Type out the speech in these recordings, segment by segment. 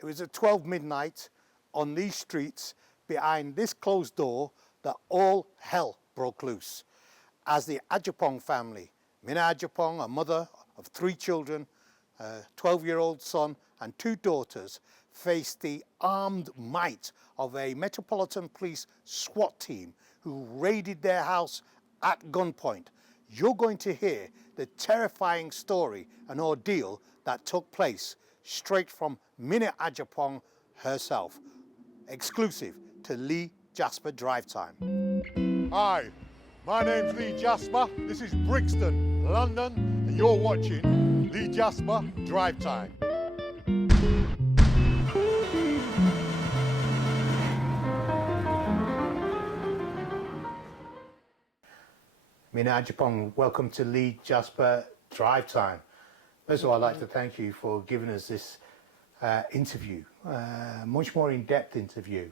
It was at 12 midnight on these streets behind this closed door that all hell broke loose as the Ajapong family, Mina Ajapong, a mother of 3 children, a 12-year-old son and 2 daughters, faced the armed might of a Metropolitan Police SWAT team who raided their house at gunpoint. You're going to hear the terrifying story and ordeal that took place straight from Mina Ajapong herself. Exclusive to Lee Jasper Drive Time. Hi, my name's Lee Jasper. This is Brixton, London, and you're watching Lee Jasper Drive Time. Mina Ajapong, welcome to Lee Jasper Drive Time. First of all, I'd like to thank you for giving us this interview, much more in-depth interview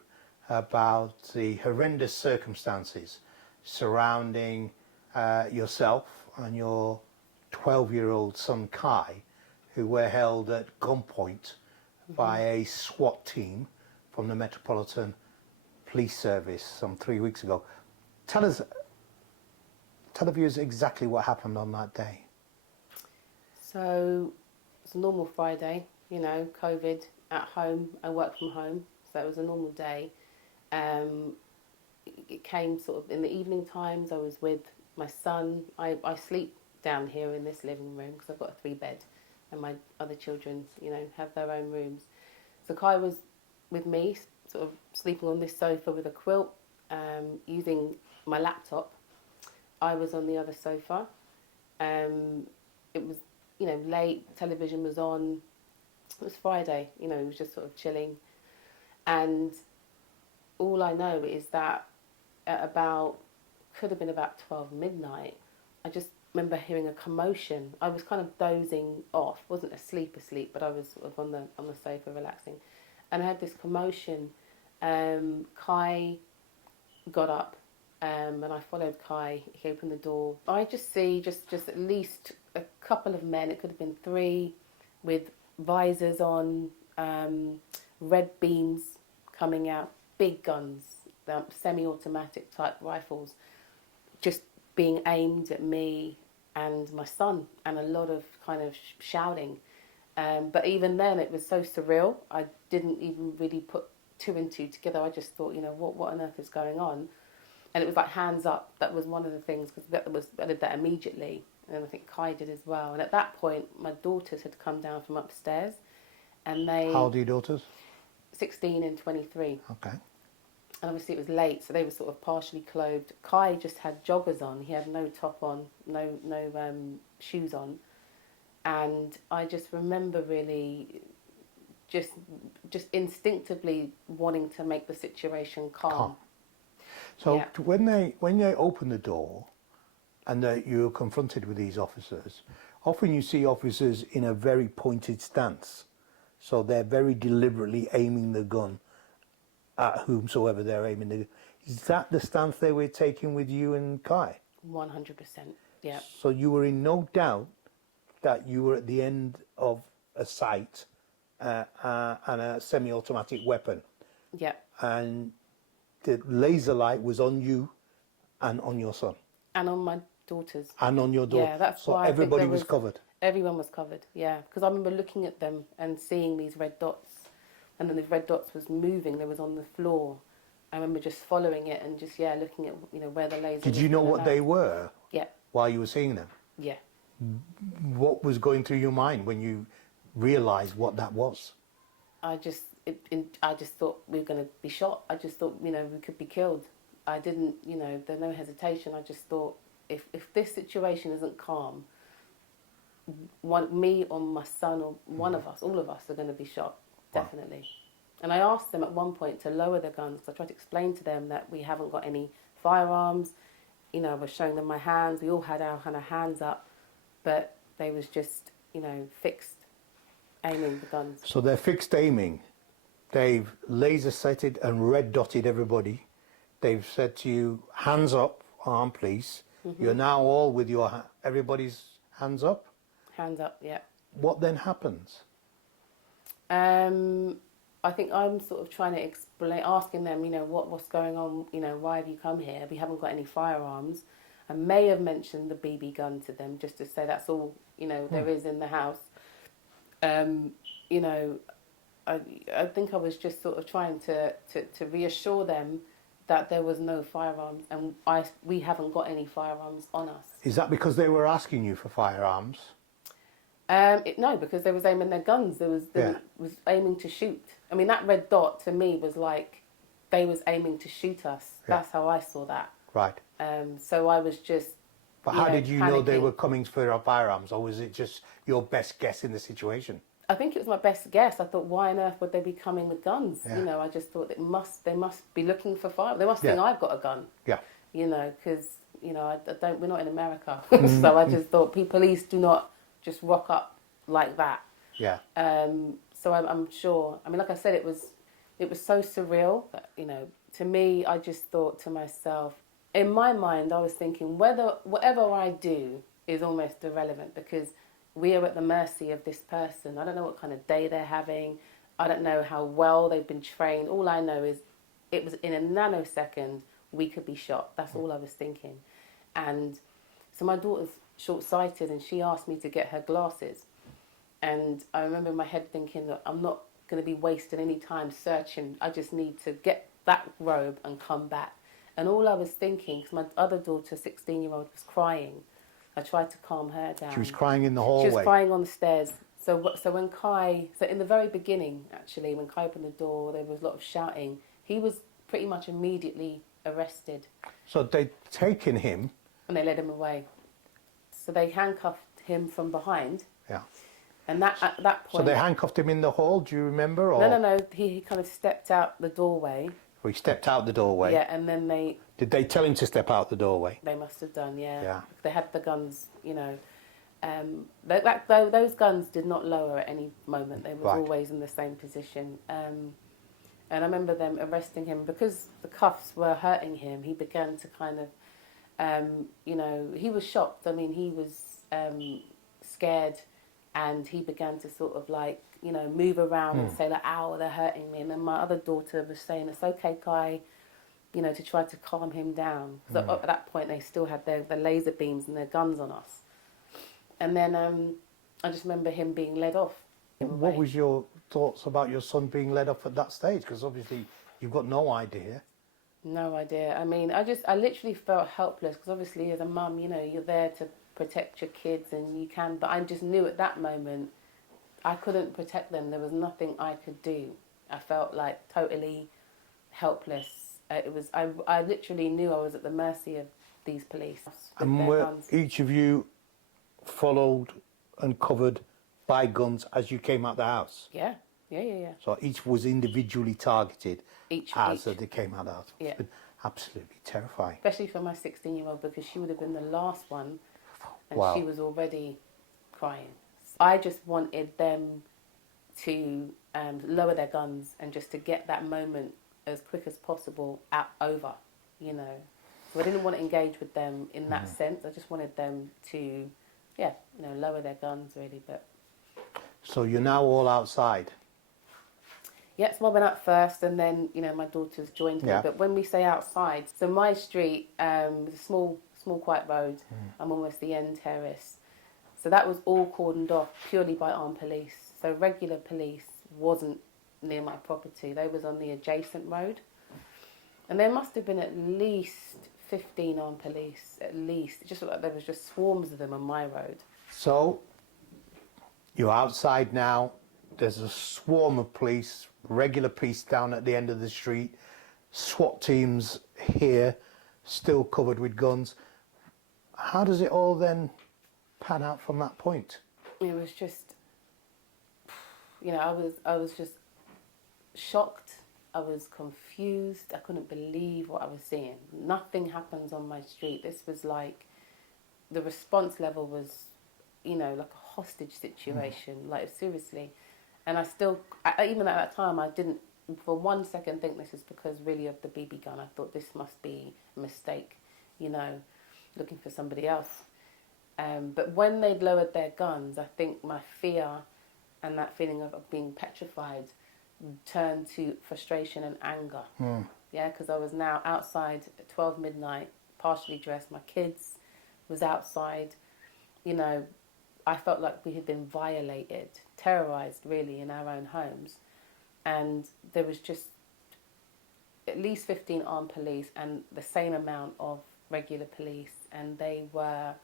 about the horrendous circumstances surrounding yourself and your 12-year-old son Kai, who were held at gunpoint by a SWAT team from the Metropolitan Police Service some 3 weeks ago. Tell the viewers exactly what happened on that day. So it's a normal Friday, you know, COVID at home. I work from home, so it was a normal day. It came sort of in the evening times. I was with my son. I sleep down here in this living room because I've got a 3-bed, and my other children, you know, have their own rooms. So Kai was with me, sort of sleeping on this sofa with a quilt, using my laptop. I was on the other sofa. It was, you know, late, television was on. It was Friday, you know, it was just sort of chilling. And all I know is that at about, could have been about 12 midnight, I just remember hearing a commotion. I was kind of dozing off, wasn't asleep, but I was sort of on the sofa relaxing. And I had this commotion. Kai got up. And I followed Kai. He opened the door. I just see just at least a couple of men, it could have been 3, with visors on, red beams coming out, big guns, semi-automatic type rifles, just being aimed at me and my son, and a lot of kind of shouting. But even then, it was so surreal. I didn't even really put 2 and 2 together. I just thought, you know, what on earth is going on? And it was like hands up. That was one of the things, because I did that immediately. And I think Kai did as well. And at that point, my daughters had come down from upstairs. And they... How old are your daughters? 16 and 23. Okay. And obviously it was late, so they were sort of partially clothed. Kai just had joggers on. He had no top on, no shoes on. And I just remember really just instinctively wanting to make the situation calm. So yeah. when they open the door and you're confronted with these officers, often you see officers in a very pointed stance. So they're very deliberately aiming the gun at whomsoever they're aiming the gun. Is that the stance they were taking with you and Kai? 100%, yeah. So you were in no doubt that you were at the end of a sight and a semi-automatic weapon. Yeah. And the laser light was on you and on your son. And on my daughters. And on your daughter. Yeah, that's so why everybody was covered. Everyone was covered, yeah. Because I remember looking at them and seeing these red dots. And then the red dots was moving. They was on the floor. I remember just following it and just, looking at, you know, where the laser was. Did you know what they were? Yeah. While you were seeing them? Yeah. What was going through your mind when you realised what that was? I just thought we were going to be shot. I just thought, you know, we could be killed. I didn't, you know, there's no hesitation. I just thought, if this situation isn't calm, me or my son or one of us, all of us are going to be shot, definitely. Wow. And I asked them at one point to lower their guns. I tried to explain to them that we haven't got any firearms. You know, I was showing them my hands. We all had our kind of hands up, but they was just, you know, fixed aiming the guns. So they're fixed aiming. They've laser sighted and red dotted everybody. They've said to you, hands up, armed police. Mm-hmm. You're now all with your everybody's hands up. Hands up, yeah. What then happens? I think I'm sort of trying to explain, asking them, you know, what's going on, you know, why have you come here? We haven't got any firearms. I may have mentioned the BB gun to them just to say that's all, you know, there is in the house. You know, I think I was just sort of trying to reassure them that there was no firearms, and we haven't got any firearms on us. Is that because they were asking you for firearms? No, because they was aiming their guns. They was aiming to shoot. I mean, that red dot to me was like they was aiming to shoot us. Yeah. That's how I saw that. Right. So I was just. But how did you know they panicking. were coming for firearms, or was it just your best guess in the situation? I think it was my best guess. I thought, why on earth would they be coming with guns? Yeah. You know, I just thought they must be looking for fire. They must think I've got a gun. Yeah. You know, because you know I don't. We're not in America, so I just thought police do not just rock up like that. Yeah. So I'm sure. I mean, like I said, it was so surreal. That, you know, to me, I just thought to myself, in my mind, I was thinking whatever I do is almost irrelevant because we are at the mercy of this person. I don't know what kind of day they're having. I don't know how well they've been trained. All I know is it was in a nanosecond we could be shot. That's all I was thinking. And so my daughter's short-sighted and she asked me to get her glasses. And I remember in my head thinking that I'm not going to be wasting any time searching. I just need to get that robe and come back. And all I was thinking, because my other daughter, 16-year-old, was crying. I tried to calm her down. She was crying in the hallway. She was crying on the stairs. So when Kai, so in the very beginning, actually, when Kai opened the door, there was a lot of shouting. He was pretty much immediately arrested. So they'd taken him. And they led him away. So they handcuffed him from behind. Yeah. And at that point... So they handcuffed him in the hall, do you remember? Or? No. He kind of stepped out the doorway. He stepped out the doorway. Yeah, and then they... Did they tell him to step out the doorway? They must have done, yeah. Yeah. They had the guns, you know. Those guns did not lower at any moment. They were always in the same position. And I remember them arresting him because the cuffs were hurting him. He began to kind of, you know, he was shocked. I mean, he was scared, and he began to sort of like, you know, move around and say like, "Ow, they're hurting me." And then my other daughter was saying, "It's okay, Kai," you know, to try to calm him down. So at that point, they still had their laser beams and their guns on us. And then I just remember him being led off. What was your thoughts about your son being led off at that stage? Because obviously you've got no idea. No idea. I mean, I literally felt helpless because obviously as a mum, you know, you're there to protect your kids and you can, but I just knew at that moment I couldn't protect them. There was nothing I could do. I felt like totally helpless. I literally knew I was at the mercy of these police. And were each of you followed and covered by guns as you came out the house? Yeah. So each was individually targeted as Each. they came out the house. Yeah. It's been absolutely terrifying. Especially for my 16-year-old because she would have been the last one and Wow. she was already crying. I just wanted them to lower their guns and just to get that moment as quick as possible over, you know. So I didn't want to engage with them in that sense. I just wanted them to, lower their guns really. But So you're now all outside? yeah, so I went up first and then, you know, my daughters joined me. Yeah. But when we say outside, so my street was a small quiet road. I'm almost the end terrace. So that was all cordoned off purely by armed police. So regular police wasn't near my property. They was on the adjacent road. And there must have been at least 15 armed police, at least. It just looked like there was just swarms of them on my road. So you're outside now. There's a swarm of police, regular police down at the end of the street, SWAT teams here, still covered with guns. How does it all then pan out from that point? It was just, you know, I was just shocked. I was confused. I couldn't believe what I was seeing. Nothing happens on my street. This was like, the response level was, you know, like a hostage situation, like seriously. And I still, even at that time, I didn't for 1 second think this is because really of the BB gun. I thought this must be a mistake, you know, looking for somebody else. But when they'd lowered their guns, I think my fear and that feeling of being petrified turned to frustration and anger. Yeah, because I was now outside at 12 midnight, partially dressed. My kids was outside. You know, I felt like we had been violated, terrorised really in our own homes. And there was just at least 15 armed police and the same amount of regular police. And they were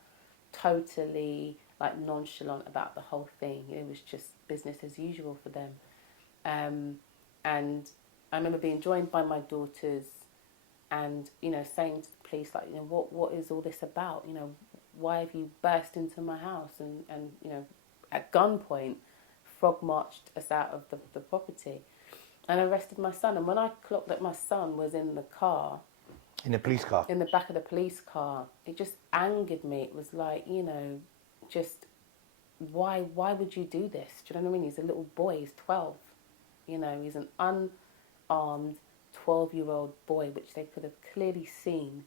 totally like nonchalant about the whole thing. It was just business as usual for them. And I remember being joined by my daughters and, you know, saying to the police, like, you know, what is all this about? You know, why have you burst into my house and you know, at gunpoint, frog marched us out of the property and arrested my son. And when I clocked that my son was in the car, In a police car? in the back of the police car, it just angered me. It was like, you know, just why would you do this? Do you know what I mean? He's a little boy, he's 12. You know, he's an unarmed 12-year-old boy, which they could have clearly seen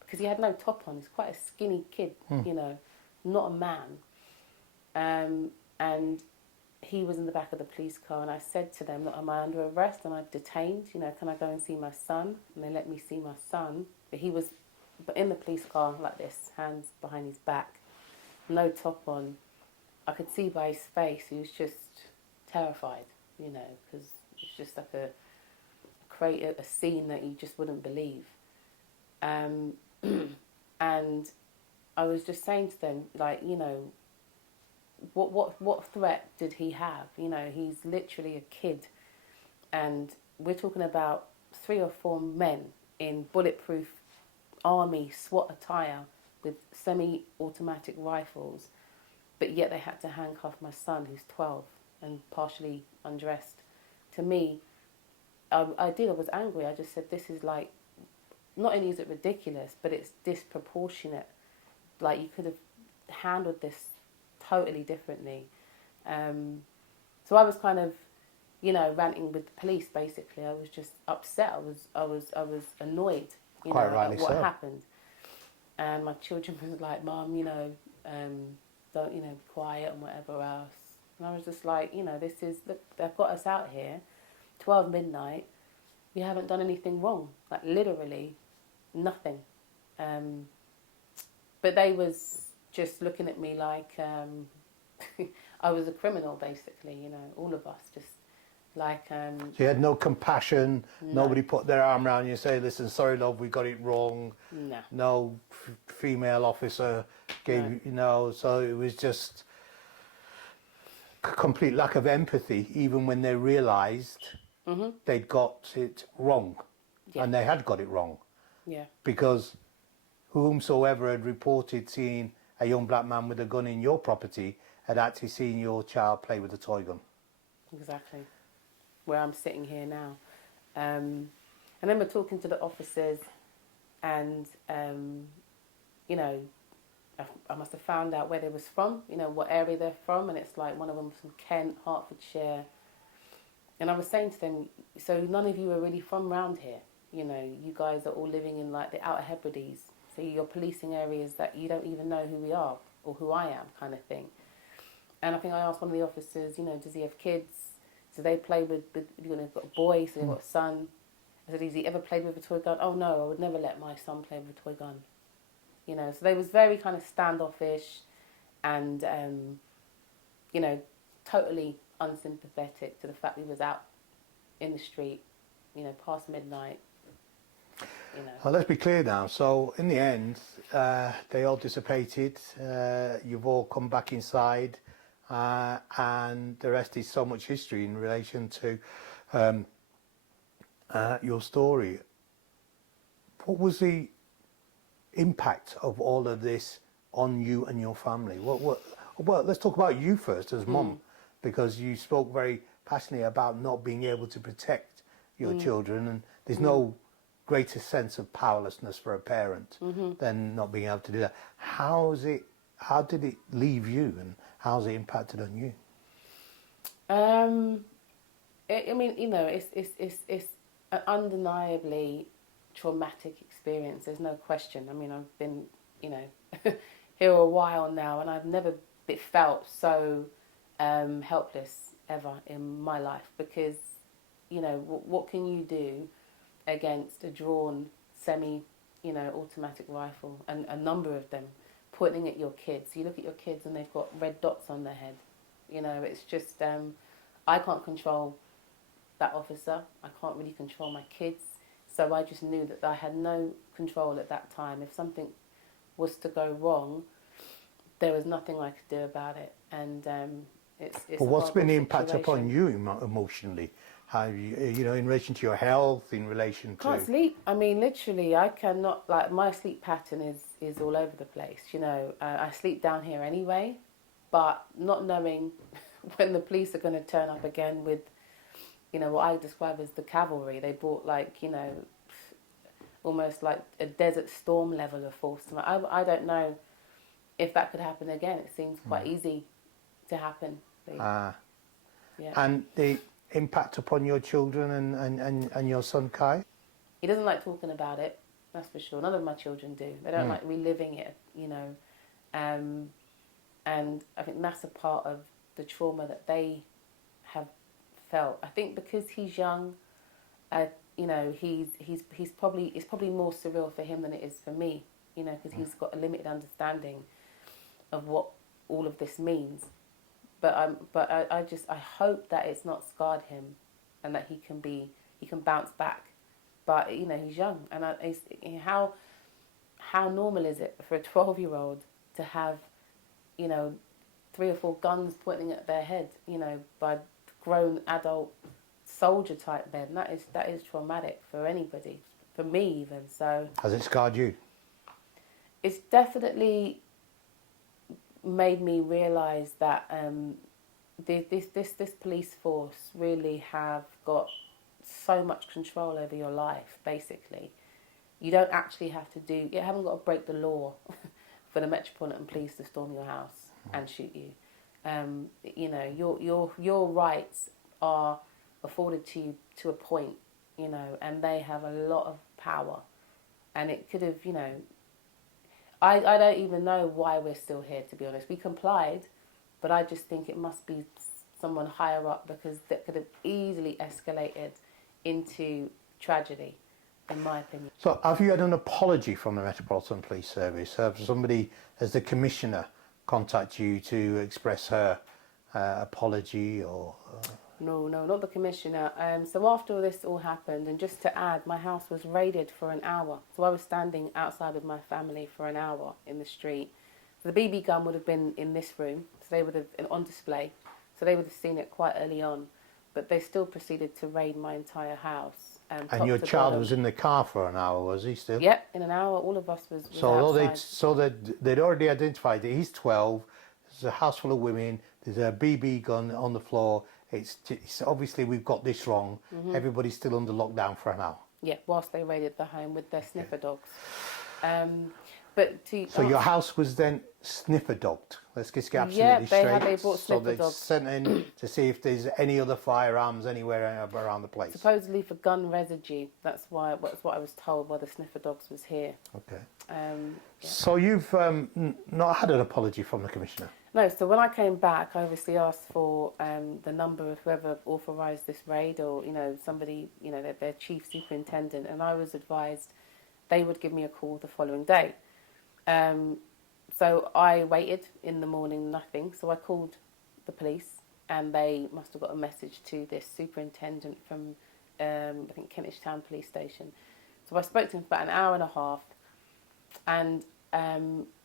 because he had no top on. He's quite a skinny kid, you know, not a man. And he was in the back of the police car, and I said to them, look, am I under arrest? Am I detained? You know, can I go and see my son? And they let me see my son. But he was in the police car like this, hands behind his back, no top on. I could see by his face he was just terrified, you know, because it's just like a scene that you just wouldn't believe. And I was just saying to them, like, you know, what threat did he have? You know, he's literally a kid, and we're talking about 3 or 4 men in bulletproof army SWAT attire with semi-automatic rifles, but yet they had to handcuff my son, who's 12 and partially undressed. To me, I was angry. I just said, this is like, not only is it ridiculous, but it's disproportionate. Like, you could have handled this totally differently. So I was kind of, you know, ranting with the police. Basically, I was just upset. I was annoyed, you Quite know, rightly at what so. happened. And my children was like, Mum, you know, don't, you know, be quiet and whatever else. And I was just like, you know, this is, look, they've got us out here, 12 midnight. We haven't done anything wrong, like literally nothing. But they was just looking at me like I was a criminal, basically, you know, all of us just like... So you had no compassion, nobody put their arm around you and say, listen, sorry love, we got it wrong. No. No female officer gave you, you know, so it was just complete lack of empathy, even when they realised they'd got it wrong. Yeah. And they had got it wrong. Yeah. Because whomsoever had reported seeing a young black man with a gun in your property had actually seen your child play with a toy gun. Exactly. Where I'm sitting here now. And then we're talking to the officers and, you know, I must have found out where they was from, you know, what area they're from. And it's like one of them was from Kent, Hertfordshire. And I was saying to them, so none of you are really from around here. You know, you guys are all living in like the Outer Hebrides. So you're policing areas that you don't even know who we are or who I am, kind of thing. And I think I asked one of the officers, you know, does he have kids? Do they play with you know, got a boy, so they've got a son. I said, has he ever played with a toy gun? Oh no, I would never let my son play with a toy gun. You know, so they was very kind of standoffish and, you know, totally unsympathetic to the fact he was out in the street, you know, past midnight. You know. Well, let's be clear now. So in the end, they all dissipated. You've all come back inside, and the rest is so much history in relation to your story. What was the impact of all of this on you and your family? Well, let's talk about you first as mum, because you spoke very passionately about not being able to protect your children, and there's no greater sense of powerlessness for a parent than not being able to do that. How did it leave you, and how's it impacted on you? I mean, you know, it's an undeniably traumatic experience. There's no question. I mean, I've been, you know, here a while now, and I've never felt so helpless ever in my life, because you know, what can you do against a drawn semi, you know, automatic rifle, and a number of them pointing at your kids? You look at your kids and they've got red dots on their head. You know, it's just, I can't control that officer. I can't really control my kids. So I just knew that I had no control at that time. If something was to go wrong, there was nothing I could do about it. And it's But what's been the impact situation. upon you emotionally? How you know, in relation to your health, in relation to... Can't sleep. I mean, literally, I cannot, like, my sleep pattern is all over the place. You know, I sleep down here anyway, but not knowing when the police are going to turn up again with, you know, what I describe as the cavalry. They brought, like, you know, almost like a desert storm level of force. I don't know if that could happen again. It seems quite easy to happen. Yeah. And the impact upon your children and your son Kai? He doesn't like talking about it, that's for sure. None of my children do. They don't like reliving it, you know. And I think that's a part of the trauma that they have felt. I think because he's young, you know, it's probably more surreal for him than it is for me, you know, because he's got a limited understanding of what all of this means. But I hope that it's not scarred him, and that he can bounce back. But you know, he's young, and how normal is it for a 12-year-old to have, you know, 3 or 4 guns pointing at their head, you know, by grown adult soldier type men? That is traumatic for anybody, for me even. So has it scarred you? It's definitely made me realise that this police force really have got so much control over your life. Basically, you don't actually have to do. You haven't got to break the law for the Metropolitan Police to storm your house and shoot you. You know, your rights are afforded to you to a point. You know, and they have a lot of power, and it could have, you know. I don't even know why we're still here, to be honest. We complied, but I just think it must be someone higher up, because that could have easily escalated into tragedy, in my opinion. So have you had an apology from the Metropolitan Police Service? Have somebody, as the Commissioner, contact you to express her apology or... No, not the Commissioner. So after all this all happened, and just to add, my house was raided for an hour. So I was standing outside with my family for an hour in the street. So the BB gun would have been in this room, so they would have been on display. So they would have seen it quite early on. But they still proceeded to raid my entire house. And your child was in the car for an hour, was he still? Yep, in an hour, all of us was so they'd already identified that he's 12, there's a house full of women, there's a BB gun on the floor. It's obviously we've got this wrong. Everybody's still under lockdown for an hour. Yeah, whilst they raided the home with their sniffer dogs. So your house was then sniffer dogged. Let's get absolutely straight. Yeah, they brought sniffer dogs. Sent in to see if there's any other firearms anywhere around the place. Supposedly for gun residue. That's what I was told while the sniffer dogs was here. Okay. Yeah. So you've not had an apology from the Commissioner? No, so when I came back, I obviously asked for the number of whoever authorised this raid, or, you know, somebody, you know, their chief superintendent, and I was advised they would give me a call the following day. So I waited in the morning, nothing. So I called the police, and they must have got a message to this superintendent from, I think, Kentish Town Police Station. So I spoke to him for about an hour and a half, and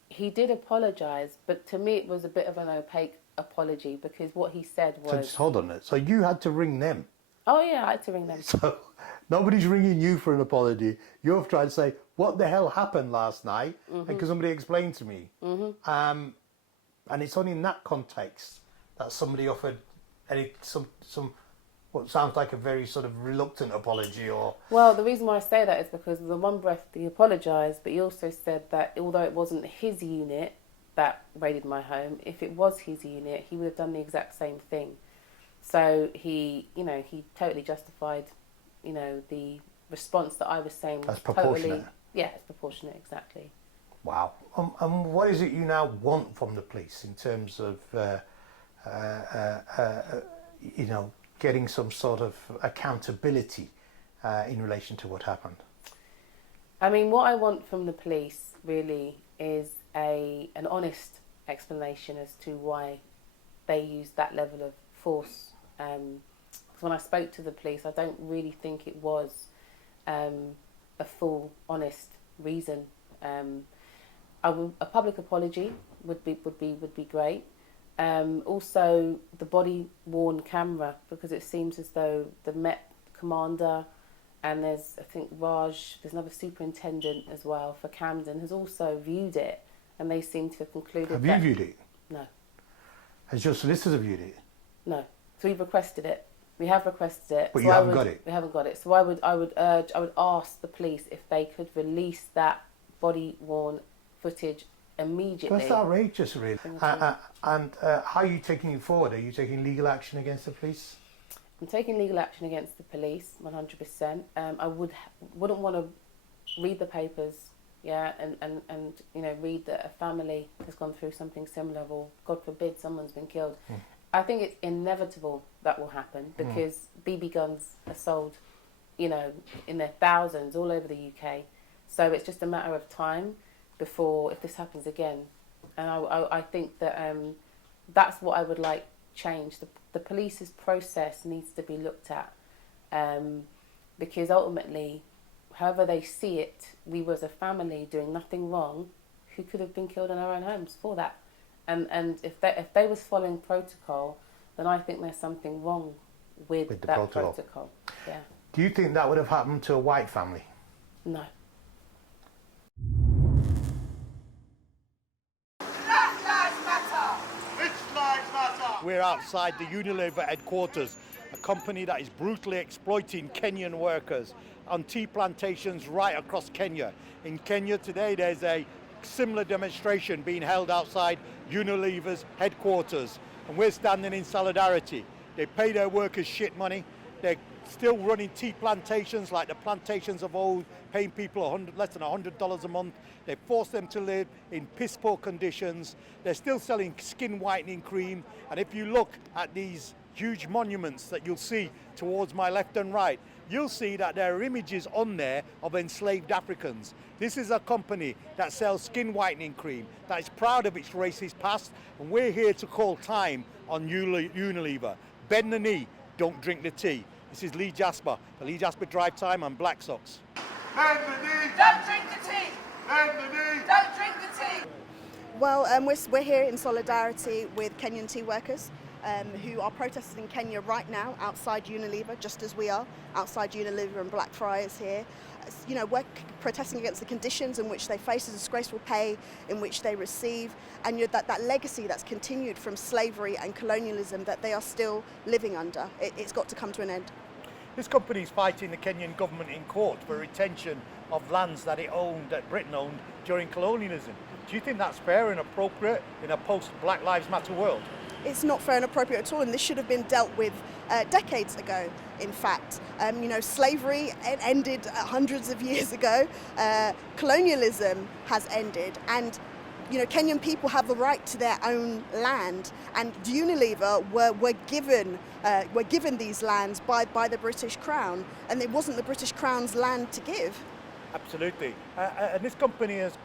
he did apologise, but to me it was a bit of an opaque apology, because what he said was... So just hold on. So you had to ring them? Oh yeah, I had to ring them. So nobody's ringing you for an apology. You're trying to say, what the hell happened last night? Because somebody explained to me. And it's only in that context that somebody offered some what sounds like a very sort of reluctant apology, or... Well, the reason why I say that is because in the one breath he apologised, but he also said that although it wasn't his unit that raided my home, if it was his unit, he would have done the exact same thing. So he totally justified, you know, the response that I was saying was That's proportionate. Totally, yeah, it's proportionate, exactly. Wow. And what is it you now want from the police in terms of, you know, getting some sort of accountability in relation to what happened? I mean, what I want from the police really is an honest explanation as to why they used that level of force. When I spoke to the police, I don't really think it was a full, honest reason. A public apology would be great. Also, the body-worn camera, because it seems as though the Met commander and there's, I think, there's another superintendent as well for Camden, has also viewed it, and they seem to have concluded Have you viewed it? No. Has your solicitor viewed it? No. So we've requested it. We have requested it. But so you haven't got it? We haven't got it. So I would ask the police if they could release that body-worn footage immediately. That's outrageous, really. And how are you taking it forward? Are you taking legal action against the police? I'm taking legal action against the police, 100%. I wouldn't want to read the papers, yeah, and you know, read that a family has gone through something similar, or God forbid someone's been killed. I think it's inevitable that will happen, because BB guns are sold, you know, in their thousands all over the UK. So it's just a matter of time before, if this happens again. And I think that that's what I would like changed. The police's process needs to be looked at, because ultimately, however they see it, we were as a family doing nothing wrong, who could have been killed in our own homes for that. And if they was following protocol, then I think there's something wrong with that protocol. Yeah. Do you think that would have happened to a white family? No. We're outside the Unilever headquarters, a company that is brutally exploiting Kenyan workers on tea plantations right across Kenya. In Kenya today, there's a similar demonstration being held outside Unilever's headquarters, and we're standing in solidarity. They pay their workers shit money. They're still running tea plantations like the plantations of old, paying people less than $100 a month. They force them to live in piss poor conditions. They're still selling skin whitening cream. And if you look at these huge monuments that you'll see towards my left and right, you'll see that there are images on there of enslaved Africans. This is a company that sells skin whitening cream, that is proud of its racist past, and we're here to call time on Unilever. Bend the knee, don't drink the tea. This is Lee Jasper, the Lee Jasper Drive Time on Black Sox. Bend the knee, don't drink the tea. Bend the knee, don't drink the tea. Well, we're here in solidarity with Kenyan tea workers who are protesting in Kenya right now outside Unilever, just as we are outside Unilever and Blackfriars here. You know, we're protesting against the conditions in which they face, the disgraceful pay in which they receive, and that legacy that's continued from slavery and colonialism that they are still living under. It's got to come to an end. This company is fighting the Kenyan government in court for retention of lands that it owned, that Britain owned during colonialism. Do you think that's fair and appropriate in a post-Black Lives Matter world? It's not fair and appropriate at all, and this should have been dealt with decades ago, in fact. You know, slavery ended hundreds of years ago. Colonialism has ended, and you know, Kenyan people have the right to their own land, and Unilever were given these lands by the British Crown, and it wasn't the British Crown's land to give. Absolutely. And this company has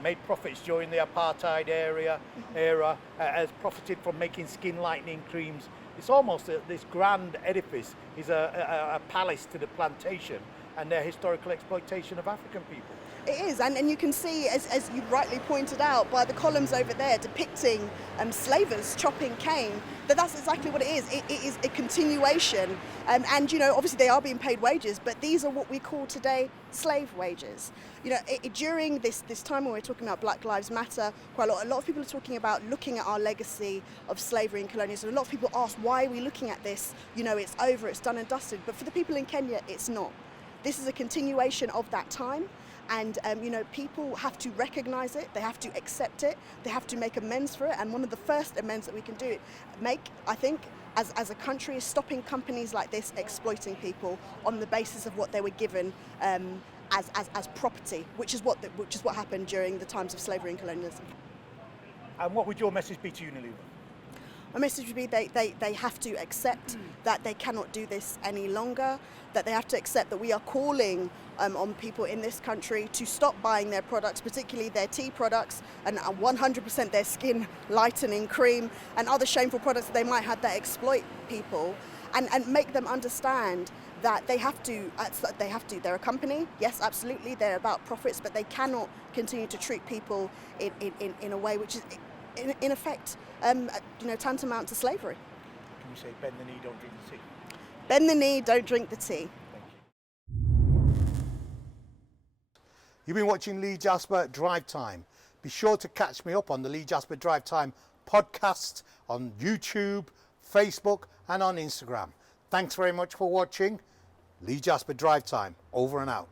made profits during the apartheid era, has profited from making skin lightening creams. It's almost this grand edifice is a palace to the plantation and their historical exploitation of African people. It is, and you can see, as you rightly pointed out, by the columns over there depicting slavers chopping cane, that's exactly what it is. It is a continuation, and you know, obviously they are being paid wages, but these are what we call today slave wages. You know, during this time when we're talking about Black Lives Matter, quite a lot of people are talking about looking at our legacy of slavery and colonialism. A lot of people ask, why are we looking at this? You know, it's over, it's done and dusted. But for the people in Kenya, it's not. This is a continuation of that time. And you know, people have to recognise it, they have to accept it, they have to make amends for it. And one of the first amends that we can make, I think, as a country, is stopping companies like this exploiting people on the basis of what they were given as property, which is what happened during the times of slavery and colonialism. And what would your message be to Unilever? My message would be they have to accept that they cannot do this any longer, that they have to accept that we are calling on people in this country to stop buying their products, particularly their tea products and 100% their skin lightening cream and other shameful products that they might have that exploit people, and make them understand that they have to, they're a company, yes, absolutely, they're about profits, but they cannot continue to treat people in a way which is, in effect, tantamount to slavery. Can you say, bend the knee, don't drink the tea? Bend the knee, don't drink the tea. You've been watching Lee Jasper Drive Time. Be sure to catch me up on the Lee Jasper Drive Time podcast on YouTube, Facebook and on Instagram. Thanks very much for watching. Lee Jasper Drive Time, over and out.